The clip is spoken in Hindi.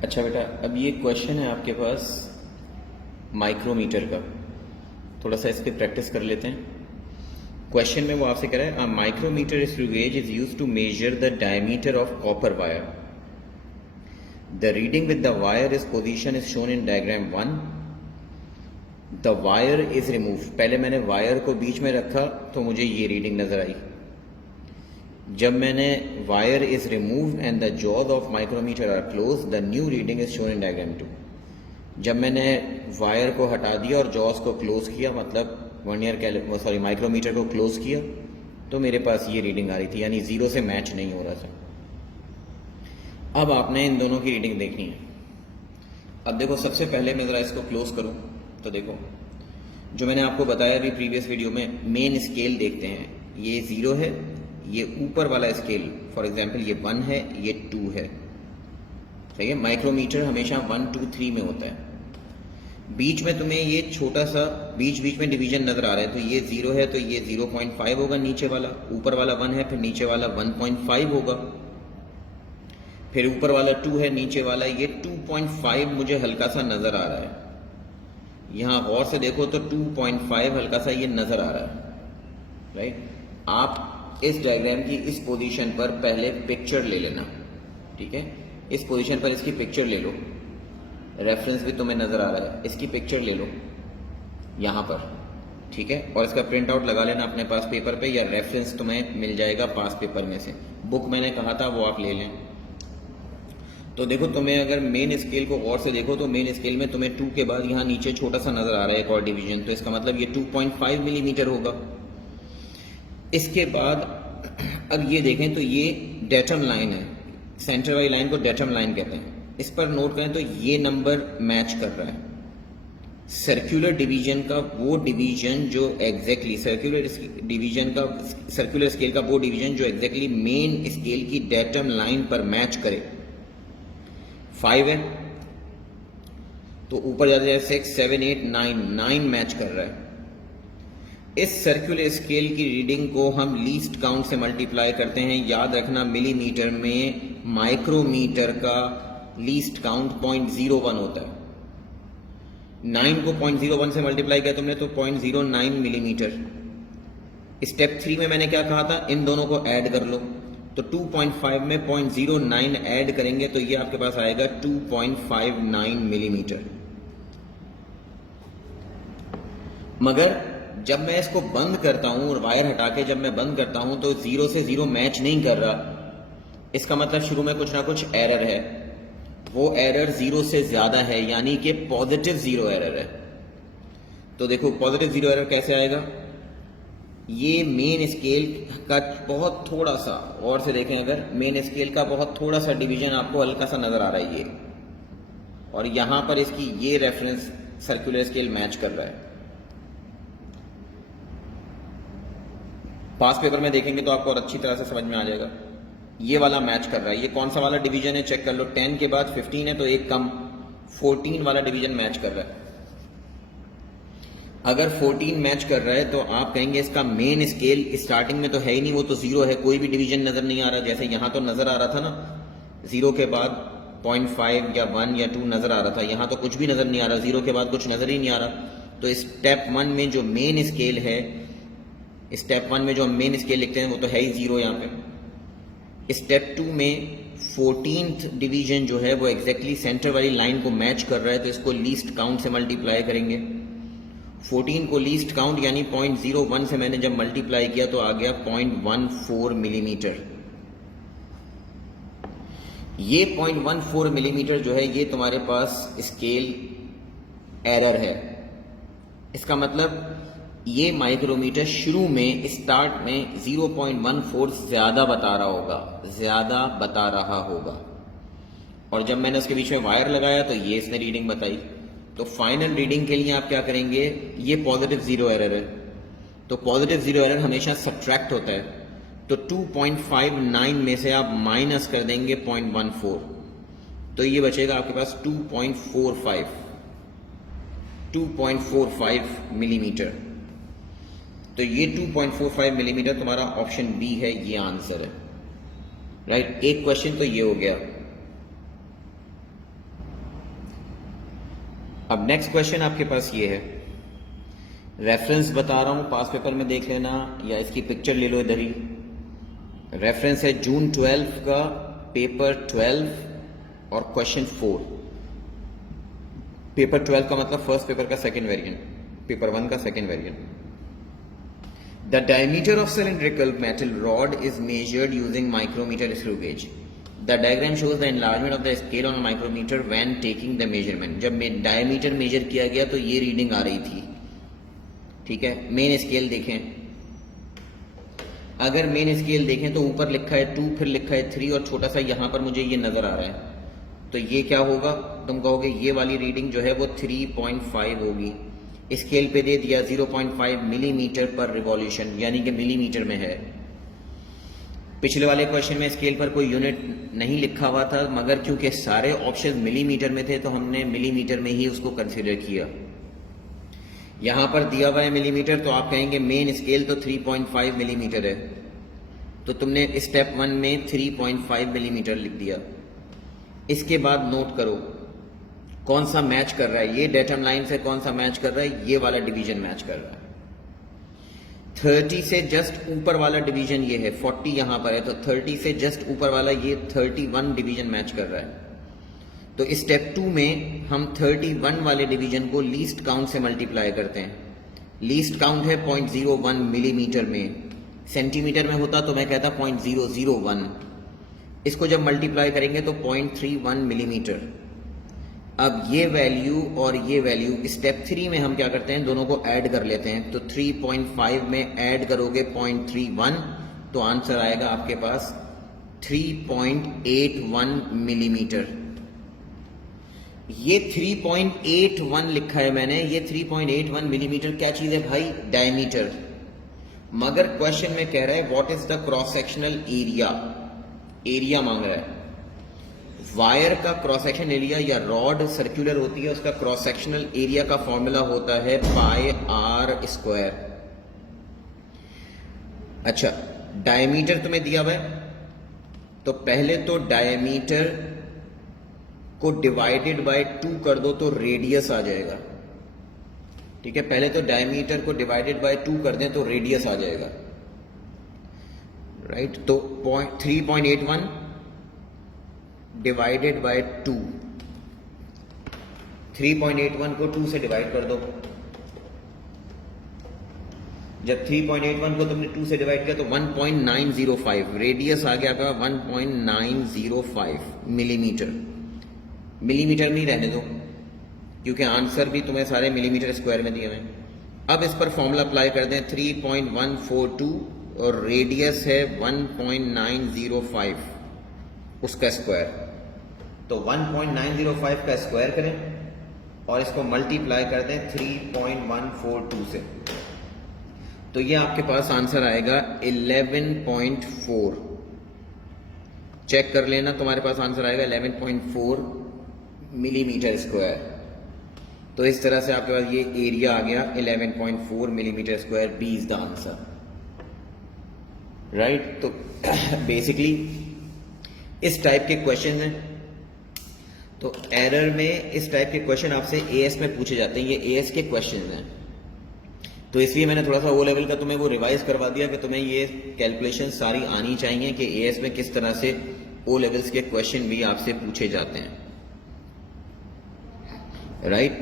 अच्छा बेटा, अब ये क्वेश्चन है आपके पास माइक्रोमीटर का। थोड़ा सा इस पर प्रैक्टिस कर लेते हैं। क्वेश्चन में वो आपसे कह रहा है, a micrometer screw gauge is use to measure the diameter of copper wire. The reading with the wire is position is shown in diagram 1। The wire is remove. पहले मैंने वायर को बीच में रखा तो मुझे ये रीडिंग नजर आई। जब मैंने wire is remove and the jaws of micrometer are close, the new reading is shown in diagram 2। जब मैंने वायर को हटा दिया और जॉज को क्लोज किया, मतलब माइक्रोमीटर को क्लोज किया, तो मेरे पास ये रीडिंग आ रही थी, यानी जीरो से मैच नहीं हो रहा था। अब आपने इन दोनों की रीडिंग देखनी है। अब देखो, सबसे पहले मैं ज़रा इसको क्लोज करूं तो देखो, जो मैंने आपको बताया अभी प्रीवियस वीडियो में, मेन स्केल देखते हैं। ये 0 है, ये ऊपर वाला स्केल, फॉर एग्जाम्पल ये 1 है, ये 2 है। सही है। माइक्रोमीटर हमेशा 1, 2, 3 में होता है। बीच में तुम्हें ये छोटा सा बीच में डिवीजन नजर आ रहा है, तो ये 0 है तो ये 0.5 होगा नीचे वाला, ऊपर वाला 1 है, फिर नीचे वाला 1.5 होगा, फिर ऊपर वाला 2 है, नीचे वाला ये 2.5 मुझे हल्का सा नजर आ रहा है। यहां गौर से देखो तो 2.5 हल्का सा ये नजर आ रहा है, राइट। आप इस डायग्राम की इस पोजीशन पर पहले पिक्चर ले लेना, ठीक है। इस पोजीशन पर इसकी पिक्चर ले लो, रेफरेंस भी तुम्हें नजर आ रहा है, इसकी पिक्चर ले लो यहां पर, ठीक है। और इसका प्रिंट आउट लगा लेना अपने पास पेपर पे, या रेफरेंस तुम्हें मिल जाएगा पास पेपर में से। बुक मैंने कहा था वो आप ले लें। तो देखो, तुम्हें अगर मेन स्केल को गौर से देखो तो मेन स्केल में तुम्हें 2 के बाद यहाँ नीचे छोटा सा नजर आ रहा है एक और डिवीजन, तो इसका मतलब ये 2.5 मिलीमीटर होगा। इसके बाद अब ये देखें तो ये डेटम लाइन है, सेंटर वाली लाइन को डेटम लाइन कहते हैं। इस पर नोट करें तो ये नंबर मैच कर रहा है सर्कुलर डिवीजन का, वो डिवीजन जो एग्जैक्टली सर्कुलर स्केल का वो डिवीजन जो एग्जैक्टली मेन स्केल की डेटम लाइन पर मैच करे। 5 है तो ऊपर जाते जाए 6, 7, 8, 9 मैच कर रहा है। इस सर्कुलर स्केल की रीडिंग को हम लीस्ट काउंट से मल्टीप्लाई करते हैं। याद रखना, मिलीमीटर में माइक्रोमीटर का लीस्ट काउंट 0.01 होता है। 9 को 0.01 से मल्टीप्लाई किया तुमने तो 0.09 मिलीमीटर। स्टेप 3 में मैंने क्या कहा था, इन दोनों को ऐड कर लो, तो 2.5 में 0.09 ऐड करेंगे तो ये आपके पास आएगा 2.59 मिलीमीटर। मगर जब मैं इसको बंद करता हूं और वायर हटा के जब मैं बंद करता हूं तो 0 से 0 मैच नहीं कर रहा। इसका मतलब शुरू में कुछ ना कुछ एरर है, वो एरर 0 से ज्यादा है, यानी कि पॉजिटिव 0 एरर है। तो देखो, पॉजिटिव 0 एरर कैसे आएगा, ये मेन स्केल का बहुत थोड़ा सा, और से देखें अगर मेन स्केल का बहुत थोड़ा सा डिवीजन आपको हल्का सा नजर आ रहा है ये, और यहां पर इसकी ये रेफरेंस सर्कुलर स्केल मैच कर रहा है। पास पेपर में देखेंगे तो आपको और अच्छी तरह से समझ में आ जाएगा। ये वाला मैच कर रहा है। ये कौन सा वाला डिवीजन है चेक कर लो, 10 के बाद 15 है तो एक कम, 14 वाला डिवीजन मैच कर रहा है। अगर 14 मैच कर रहा है तो आप कहेंगे इसका मेन स्केल स्टार्टिंग में तो है ही नहीं, वो तो 0 है, कोई भी डिवीजन नजर नहीं आ रहा। जैसे यहां तो नजर आ रहा था ना, 0 के बाद 0.5 या 1 या 2 नजर आ रहा था, यहां तो कुछ भी नजर नहीं आ रहा, 0 के बाद कुछ नजर ही नहीं आ रहा। तो स्टेप 1 में जो मेन स्केल है, स्टेप 1 में जो हम मेन स्केल लिखते हैं वो तो है ही 0 यहाँ पे। स्टेप 2 में 14th डिवीजन जो है वो एग्जैक्टली सेंटर वाली लाइन को मैच कर रहा है, तो इसको लीस्ट काउंट से मल्टीप्लाई करेंगे। 14 को लीस्ट काउंट यानी 0.01 से मैंने जब मल्टीप्लाई किया तो आ गया 0.14 मिलीमीटर। ये 0.14 मिलीमीटर जो है ये तुम्हारे पास स्केल एरर है। इसका मतलब ये माइक्रोमीटर शुरू में स्टार्ट में 0.14 ज्यादा बता रहा होगा, और जब मैंने उसके बीच में वायर लगाया तो ये इसने रीडिंग बताई। तो फाइनल रीडिंग के लिए आप क्या करेंगे, ये पॉजिटिव 0 एरर है, तो पॉजिटिव 0 एरर हमेशा सब्ट्रैक्ट होता है, तो 2.59 में से आप माइनस कर देंगे 0.14, तो ये बचेगा आपके पास 2.45 मिलीमीटर। तो ये 2.45 मिलीमीटर तुम्हारा ऑप्शन बी है, ये आंसर है, राइट। एक क्वेश्चन तो ये हो गया। अब नेक्स्ट क्वेश्चन आपके पास ये है, रेफरेंस बता रहा हूं, पास पेपर में देख लेना या इसकी पिक्चर ले लो इधर ही। रेफरेंस है जून 12 का पेपर 12 और क्वेश्चन 4। पेपर 12 का मतलब फर्स्ट पेपर का सेकंड वेरिएंट, पेपर 1 का second variant. The diameter of cylindrical metal rod is measured using micrometer screw gauge. The diagram shows the enlargement of the scale on a micrometer when taking the measurement. जब डायमीटर मेजर किया गया तो ये रीडिंग आ रही थी, ठीक है। मेन स्केल देखें, अगर मेन स्केल देखें तो ऊपर लिखा है 2, फिर लिखा है 3 और छोटा सा यहां पर मुझे ये नजर आ रहा है, तो ये क्या होगा, तुम कहोगे ये वाली रीडिंग जो है वो 3.5 होगी। स्केल पे दे दिया 0.5 मिलीमीटर पर रिवॉल्यूशन, यानी कि मिलीमीटर में है। पिछले वाले क्वेश्चन में स्केल पर कोई यूनिट नहीं लिखा हुआ था, मगर क्योंकि सारे ऑप्शन मिलीमीटर में थे तो हमने मिलीमीटर में ही उसको कंसीडर किया। यहां पर दिया हुआ है मिलीमीटर, तो आप कहेंगे मेन स्केल तो 3.5 मिलीमीटर है, तो तुमने स्टेप 1 में 3.5 मिलीमीटर लिख दिया। इसके बाद नोट करो कौन सा मैच कर रहा है, ये डेटम लाइन से कौन सा मैच कर रहा है, ये वाला डिवीजन मैच कर रहा है। 30 से जस्ट ऊपर वाला डिवीजन ये है, 40 यहां पर है, तो 30 से जस्ट ऊपर वाला ये 31 डिवीजन मैच कर रहा है। तो स्टेप 2 में हम 31 वाले डिवीजन को लीस्ट काउंट से मल्टीप्लाई करते हैं। लीस्ट काउंट है 0.01 मिलीमीटर में, सेंटीमीटर में होता तो मैं कहता 0.001। इसको जब मल्टीप्लाई करेंगे तो 0.31 मिलीमीटर। अब ये वैल्यू और ये वैल्यू स्टेप 3 में हम क्या करते हैं, दोनों को ऐड कर लेते हैं। तो 3.5 में ऐड करोगे 0.31, तो आंसर आएगा आपके पास 3.81 मिलीमीटर। ये 3.81 लिखा है मैंने, ये 3.81 मिलीमीटर क्या चीज है भाई, डायमीटर। मगर क्वेश्चन में कह रहा है what is the cross sectional area, area मांग रहा है। वायर का क्रॉस सेक्शन एरिया या रॉड सर्कुलर होती है, उसका क्रॉस सेक्शनल एरिया का फॉर्मूला होता है पाई आर स्क्वायर। अच्छा, डायमीटर तुम्हें दिया हुआ है, तो पहले तो डायमीटर को डिवाइडेड बाय 2 कर दो तो रेडियस आ जाएगा, ठीक है। पहले तो डायमीटर को डिवाइडेड बाय 2 कर दें तो रेडियस आ जाएगा, राइट। तो 3.81 डिवाइडेड बाय 2, 3.81 को 2 से डिवाइड कर दो। जब 3.81 को तुमने 2 से डिवाइड किया तो 1.905 रेडियस आ गया का 1.905 मिलीमीटर। मिलीमीटर नहीं रहने दो, क्योंकि आंसर भी तुम्हें सारे मिलीमीटर स्क्वायर में दिए हुए हैं। अब इस पर फॉर्मूला अप्लाई कर दें, 3.142 और रेडियस है 1.905 उसका स्क्वायर। तो 1.905 का स्क्वायर करें और इसको मल्टीप्लाई कर दें 3.142 से, तो ये आपके पास आंसर आएगा 11.4। चेक कर लेना, तुम्हारे पास आंसर आएगा 11.4 मिलीमीटर स्क्वायर। तो इस तरह से आपके पास ये एरिया आ गया 11.4 millimetre square, B is the answer, right. तो बेसिकली इस टाइप के क्वेश्चन हैं, तो एरर में इस टाइप के क्वेश्चन आपसे एएस में पूछे जाते हैं, ये एएस के क्वेश्चन हैं। तो इसलिए मैंने थोड़ा सा ओ लेवल का तुम्हें वो रिवाइज करवा दिया कि तुम्हें ये कैलकुलेशन सारी आनी चाहिए कि एएस में किस तरह से ओ लेवल्स के क्वेश्चन भी आपसे पूछे जाते हैं, राइट।